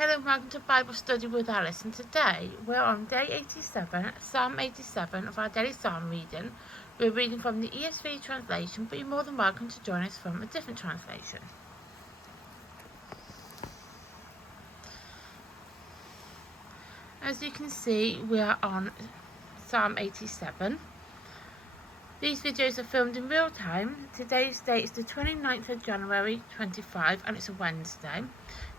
Hello and welcome to Bible Study with Alice, and today we're on day 87, Psalm 87 of our daily psalm reading. We're reading from the ESV translation, but you're more than welcome to join us from a different translation. As you can see, we are on Psalm 87. These videos are filmed in real time. Today's date is the 29th of January 25 and it's a Wednesday.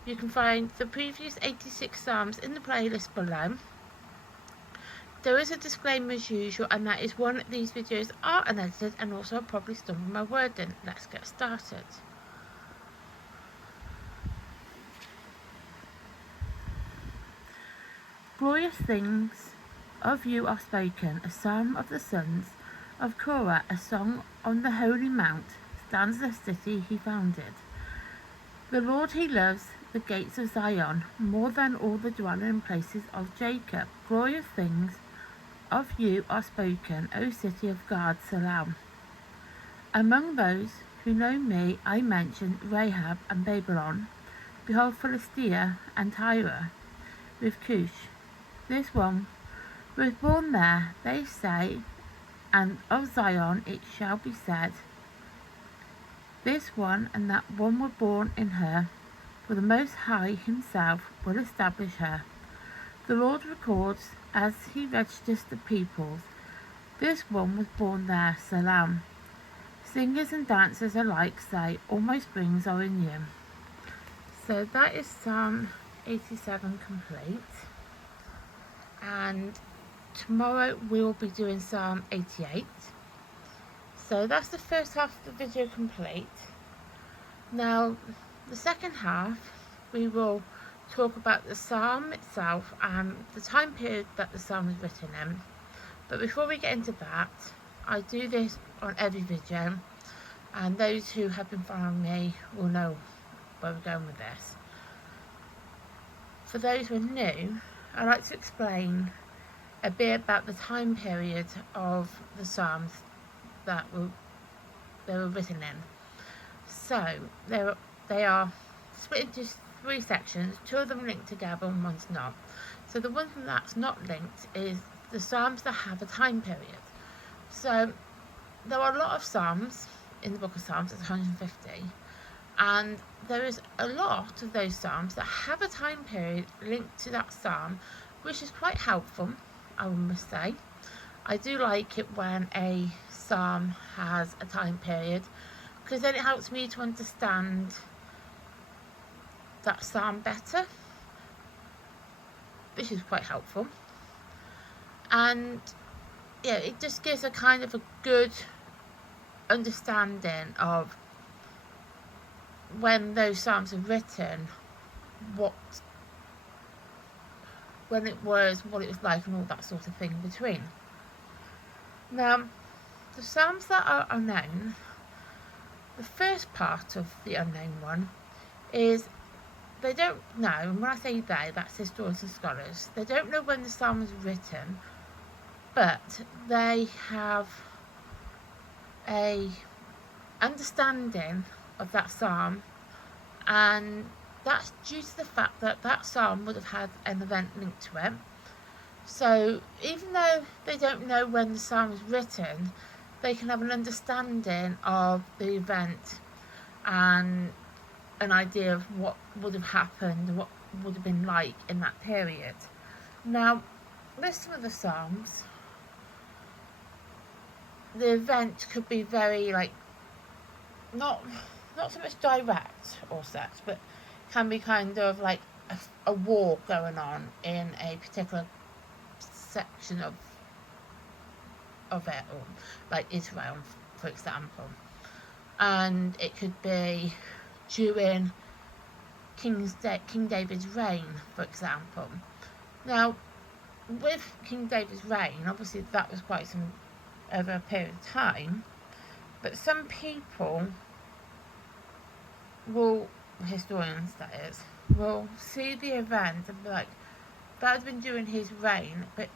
You can find the previous 86 Psalms in the playlist below. There is a disclaimer as usual, and that is one, these videos are unedited and also I'll probably stumble my wording. Let's get started. Glorious things of you are spoken, a psalm of the sons of Korah, a song on the holy mount, stands the city he founded. The Lord he loves, the gates of Zion, more than all the dwelling places of Jacob. Glorious things of you are spoken, O city of God, Salam. Among those who know me, I mention Rahab and Babylon. Behold, Philistia and Tyre with Cush. This one was born there, they say, and of Zion it shall be said, this one and that one were born in her, for the Most High himself will establish her. The Lord records as he registers the peoples, this one was born there, Salam. Singers and dancers alike say, all my springs are in you. So that is Psalm 87 complete. And tomorrow we will be doing Psalm 88. So that's the first half of the video complete. Now the second half we will talk about the psalm itself and the time period that the psalm was written in. But before we get into that, I do this on every video, and those who have been following me will know where we're going with this. For those who are new, I'd like to explain a bit about the time period of the psalms that they were written in. So they are split into three sections. Two of them linked together and one's not. So the one that's not linked is the psalms that have a time period. So there are a lot of psalms in the book of Psalms, it's 150, and there is a lot of those psalms that have a time period linked to that psalm, which is quite helpful, I must say. I do like it when a psalm has a time period, because then it helps me to understand that psalm better, which is quite helpful. And yeah, it just gives a kind of a good understanding of when those psalms are written, when it was, what it was like, and all that sort of thing in between. Now, the psalms that are unknown, the first part of the unknown one is they don't know, and when I say they, that's historians and scholars, they don't know when the psalm was written, but they have a understanding of that psalm, and that's due to the fact that that psalm would have had an event linked to it. So even though they don't know when the psalm was written, they can have an understanding of the event and an idea of what would have happened, what would have been like in that period. Now, with some of the psalms, the event could be very, like, not so much direct or such, but can be kind of like a war going on in a particular section of it, or like Israel, for example. And it could be during King David's reign, for example. Now, with King David's reign, obviously that was quite some over a period of time, but some people will, historians that is, will see the event and be like, that has been during his reign, but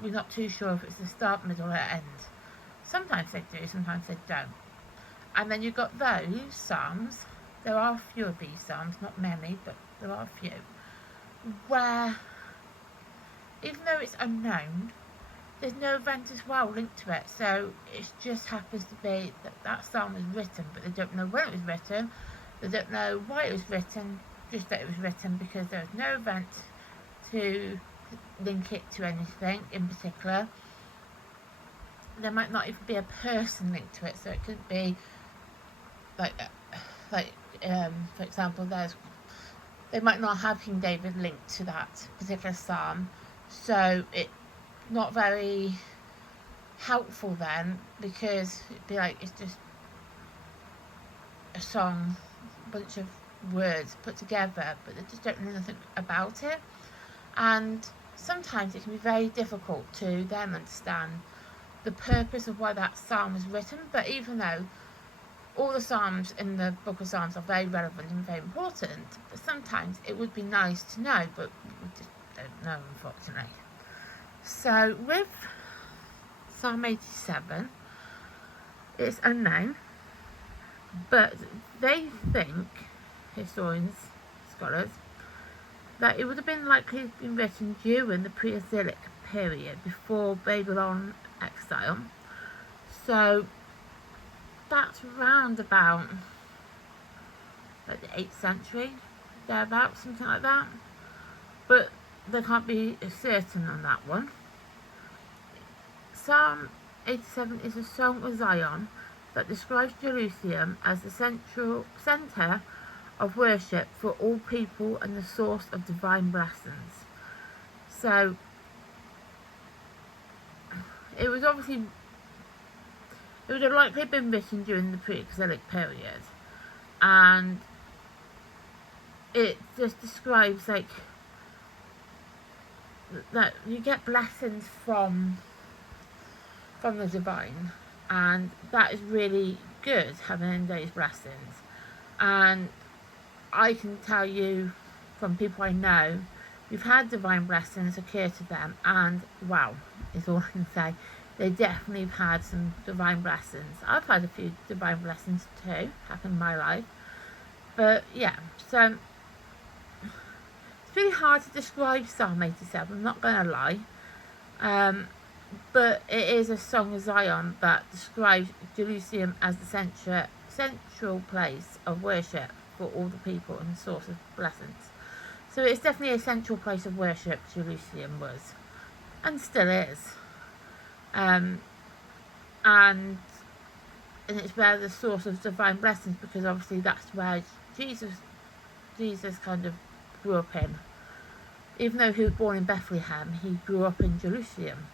we're not too sure if it's the start, middle or end. Sometimes they do, sometimes they don't. And then you've got those psalms, there are a few of these psalms, not many, but there are a few, where, even though it's unknown, there's no event as well linked to it. So it just happens to be that that psalm was written, but they don't know when it was written, they don't know why it was written, just that it was written, because there was no event to link it to anything in particular. There might not even be a person linked to it, so it could be like for example, they might not have King David linked to that particular psalm, so it's not very helpful then, because it'd be like it's just a song, a bunch of words put together, but they just don't know anything about it. And sometimes it can be very difficult to then understand the purpose of why that psalm was written. But even though all the psalms in the book of Psalms are very relevant and very important, but sometimes it would be nice to know, but we just don't know, unfortunately. So with Psalm 87, it's unknown, but they think, historians, scholars, that it would have been likely been written during the pre-exilic period before Babylon exile. So that's round about like the 8th century, thereabouts, something like that. But they can't be certain on that one. Psalm 87 is a song of Zion that describes Jerusalem as the centre of worship for all people and the source of divine blessings. So it would have likely been written during the pre-exilic period, and it just describes like that you get blessings from the divine, and that is really good, having those blessings. And I can tell you from people I know who've had divine blessings occur to them, and wow, is all I can say. They definitely have had some divine blessings. I've had a few divine blessings too happen in my life. But yeah, so it's really hard to describe Psalm 87, I'm not going to lie. But it is a song of Zion that describes Jerusalem as the central place of worship for all the people and source of blessings. So it's definitely a central place of worship, Jerusalem was, and still is. And it's where the source of divine blessings, because obviously that's where Jesus kind of grew up in. Even though he was born in Bethlehem, he grew up in Jerusalem.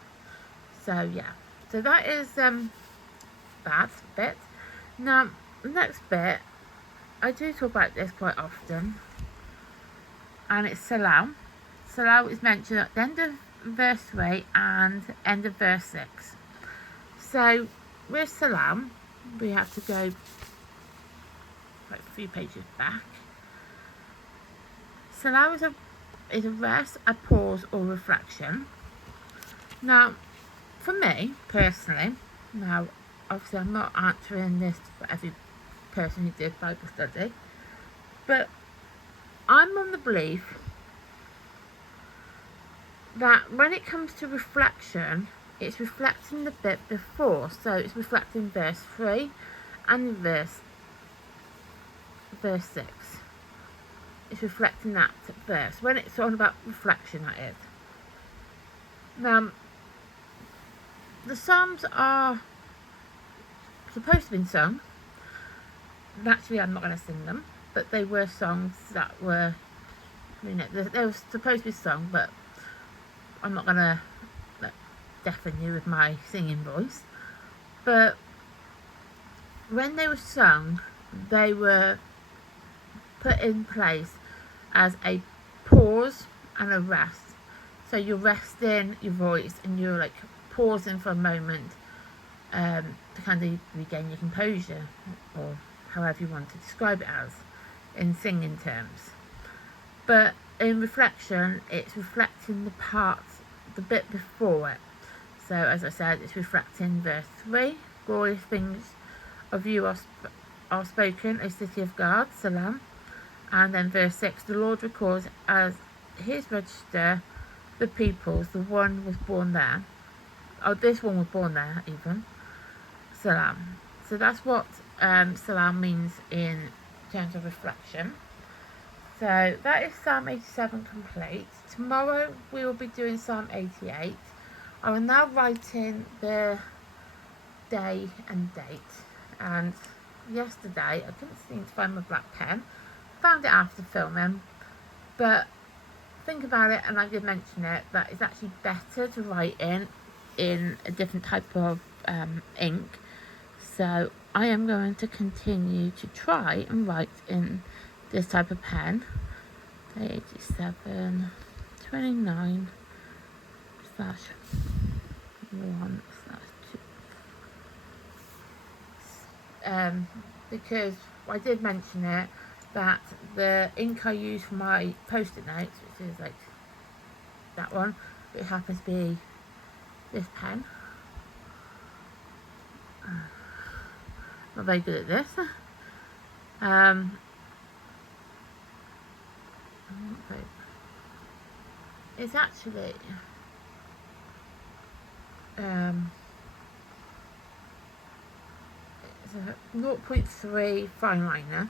So yeah, so that is that bit. Now, the next bit, I do talk about this quite often, and it's Salau. Salau is mentioned at the end of verse 3 and end of verse 6. So with Salau, we have to go like a few pages back. Salau is a rest, a pause, or reflection. Now, for me personally, now obviously I'm not answering this for every person who did Bible study, but I'm on the belief that when it comes to reflection, it's reflecting the bit before. So it's reflecting verse 3 and verse 6. It's reflecting that verse when it's on about reflection, that is. Now, the Psalms are supposed to be sung. Naturally, I'm not going to sing them, but they were songs that were, they were supposed to be sung, but I'm not going to deafen you with my singing voice. But when they were sung, they were put in place as a pause and a rest. So you're resting your voice and you're like pausing for a moment to kind of regain your composure, or however you want to describe it as in singing terms. But in reflection, it's reflecting the bit before it. So as I said, it's reflecting verse 3, glorious things of you are spoken, O city of God, Salam. And then verse 6, the Lord records as here's register the peoples. The one was born there. Oh, this one was born there even. Salam. So that's what salam means in terms of reflection. So that is Psalm 87 complete. Tomorrow we will be doing Psalm 88. I will now write in the day and date. And yesterday I couldn't seem to find my black pen. Found it after filming. But think about it, and I did mention it, that it's actually better to write in a different type of ink. So I am going to continue to try and write in this type of pen. 87 29 slash 1 slash 2. Because I did mention it, that the ink I use for my post-it notes, which is like that one, it happens to be this pen. Not very good at this. It's actually it's a 0.3 fine liner.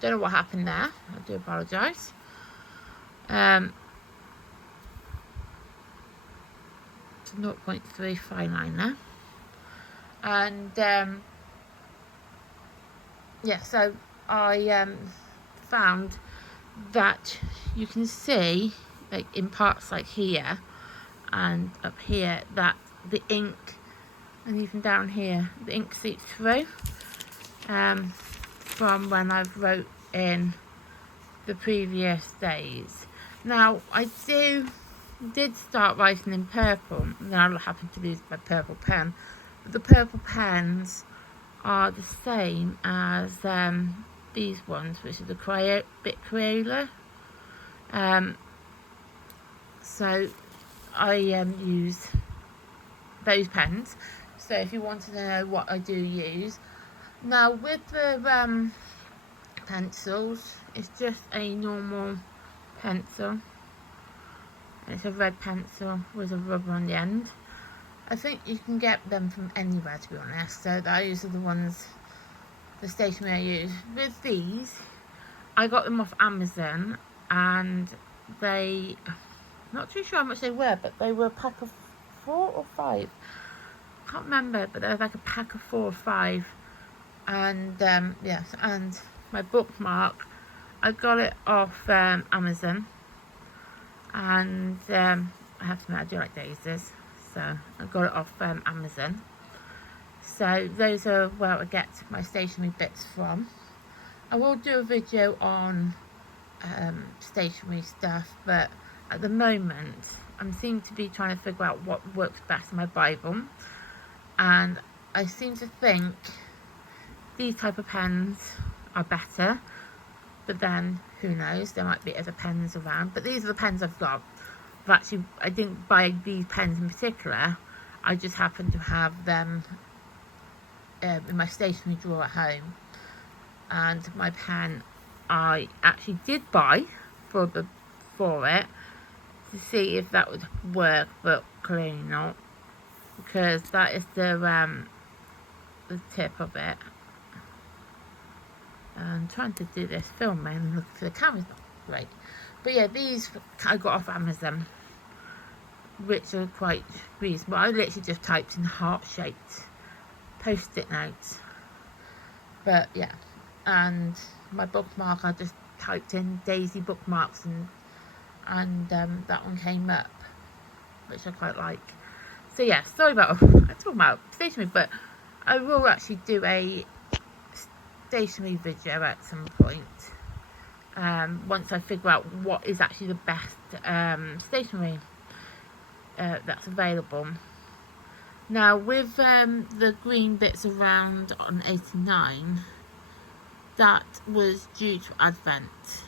Don't know what happened there. I do apologise. It's 0.3 fine liner. And yeah, so I found that you can see, like in parts like here and up here, that the ink, and even down here, the ink seeps through from when I've wrote in the previous days. Now I did start writing in purple, and then I happened to lose my purple pen. But the purple pens are the same as these ones, which are the Bic Crayola. So I use those pens. So if you want to know what I do use. Now with the pencils, it's just a normal pencil. It's a red pencil with a rubber on the end. I think you can get them from anywhere, to be honest. So those are the ones, the stationery I use. With these, I got them off Amazon, and they, not too sure how much they were, but they were a pack of 4 or 5. Can't remember, but they were like a pack of 4 or 5. And yes, and my bookmark, I got it off Amazon. And I have to admit, I do like daisies, so I got it off Amazon. So those are where I get my stationery bits from. I will do a video on stationery stuff, but at the moment I seem to be trying to figure out what works best in my Bible, and I seem to think these type of pens are better. But then, who knows, there might be other pens around. But these are the pens I've got. I didn't buy these pens in particular. I just happen to have them in my stationery drawer at home. And my pen, I actually did buy for it to see if that would work, but clearly not. Because that is the tip of it. I'm trying to do this film and look for the camera's not great. But yeah, these I got off Amazon, which are quite reasonable. I literally just typed in heart-shaped post-it notes. But yeah, and my bookmark, I just typed in Daisy bookmarks, and that one came up, which I quite like. So yeah, sorry about I'm talking about stationery, but I will actually do a stationery video at some point once I figure out what is actually the best stationery that's available. Now with the green bits around on 89, that was due to Advent,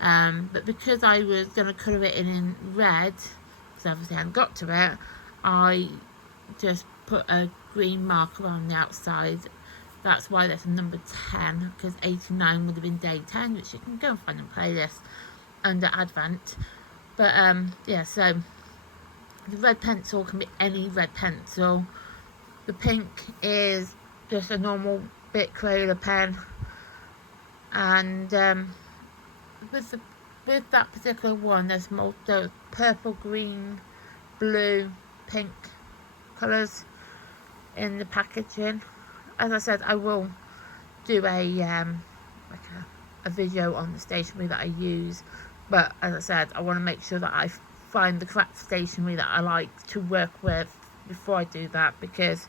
but because I was going to colour it in red, because obviously I hadn't got to it, I just put a green marker on the outside that's why there's a number 10, because 89 would have been day 10, which you can go and find in playlist under Advent. But yeah, so the red pencil can be any red pencil. The pink is just a normal Bic Crayola pen, and with that particular one, there's purple, green, blue, pink colours in the packaging. As I said, I will do a video on the stationery that I use, but as I said, I want to make sure that I find the correct stationery that I like to work with before I do that, because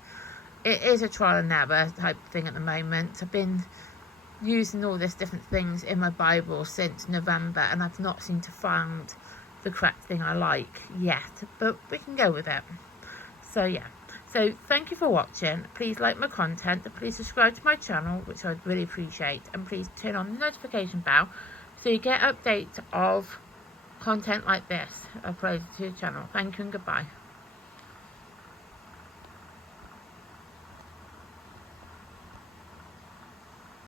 it is a trial and error type thing at the moment. I've been using all these different things in my Bible since November, and I've not seemed to find the correct thing I like yet, but we can go with it. So yeah, so thank you for watching. Please like my content, please subscribe to my channel, which I'd really appreciate, and please turn on the notification bell so you get updates of content like this uploaded to the channel. Thank you and goodbye.